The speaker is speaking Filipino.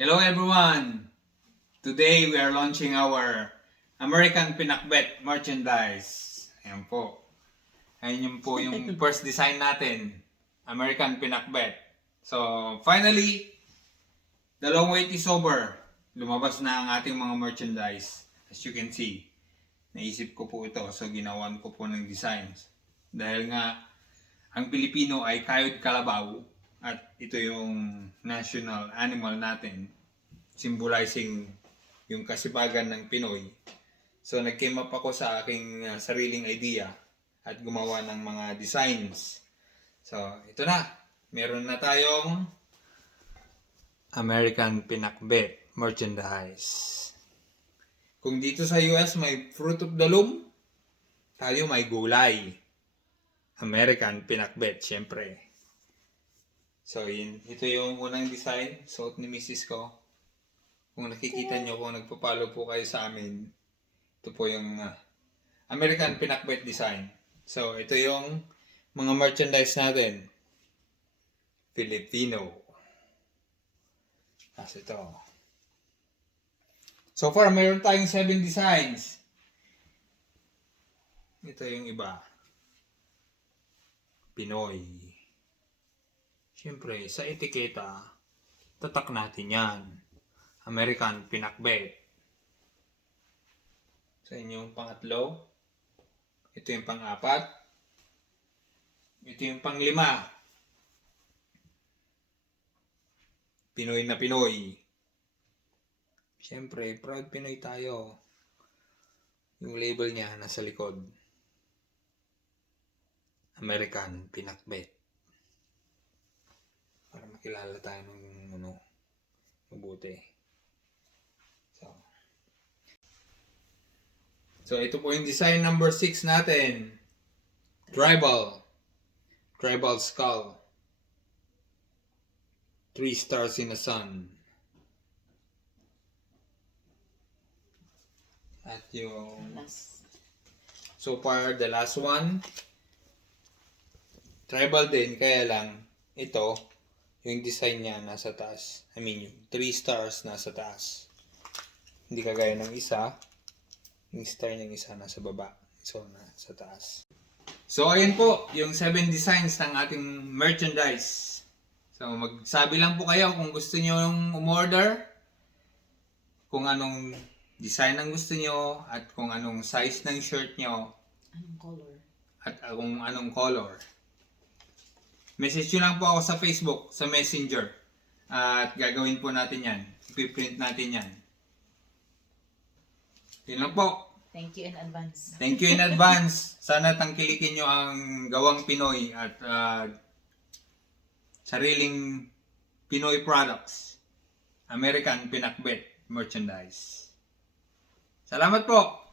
Hello everyone! Today we are launching our American Pinakbet merchandise. Ayan po. Ayan yung po yung first design natin. American Pinakbet. So finally, the long wait is over. Lumabas na ang ating mga merchandise. As you can see, naisip ko po ito. So ginawan ko po ng designs. Dahil nga, ang Pilipino ay kayod kalabaw. At ito yung national animal natin, symbolizing yung kasipagan ng Pinoy. So nag-came up ako sa aking sariling idea at gumawa ng mga designs. So ito na, meron na tayong American Pinakbet merchandise. Kung dito sa US may Fruit of the Loom, tayo may gulay. American Pinakbet, syempre. So, ito yung unang design, suot ni Mrs. ko. Kung nakikita nyo, kung nagpapalo po kayo sa amin, ito po yung American Pinakbet design. So, ito yung mga merchandise natin. Filipino. Tapos ito. So far, mayroon tayong 7 designs. Ito yung iba. Pinoy. Siyempre, sa etiketa, tatak natin yan. American Pinakbet. Sa inyong pangatlo. Ito yung pang-apat. Ito yung pang-5. Pinoy na Pinoy. Siyempre, proud Pinoy tayo. Yung label niya nasa likod. American Pinakbet. Para makilala tayo ng mabuti. So ito po yung design number 6 natin. Tribal skull. 3 stars in the sun. At yung so far the last one, tribal din, kaya lang ito yung design niya nasa taas. I mean, yung 3 stars nasa taas. Hindi kagaya ng isa. Yung star ng isa nasa baba. So, nasa taas. So, ayun po. Yung 7 designs ng ating merchandise. So, magsabi lang po kayo kung gusto nyo yung umorder. Kung anong design ang gusto nyo. At kung anong size ng shirt nyo. Anong color? At kung anong color. Message nyo lang po ako sa Facebook, sa Messenger. At gagawin po natin yan. Ipiprint natin yan. Yun lang po. Thank you in advance. Thank you in advance. Sana tangkilikin nyo ang gawang Pinoy at sariling Pinoy products. American Pinakbet merchandise. Salamat po!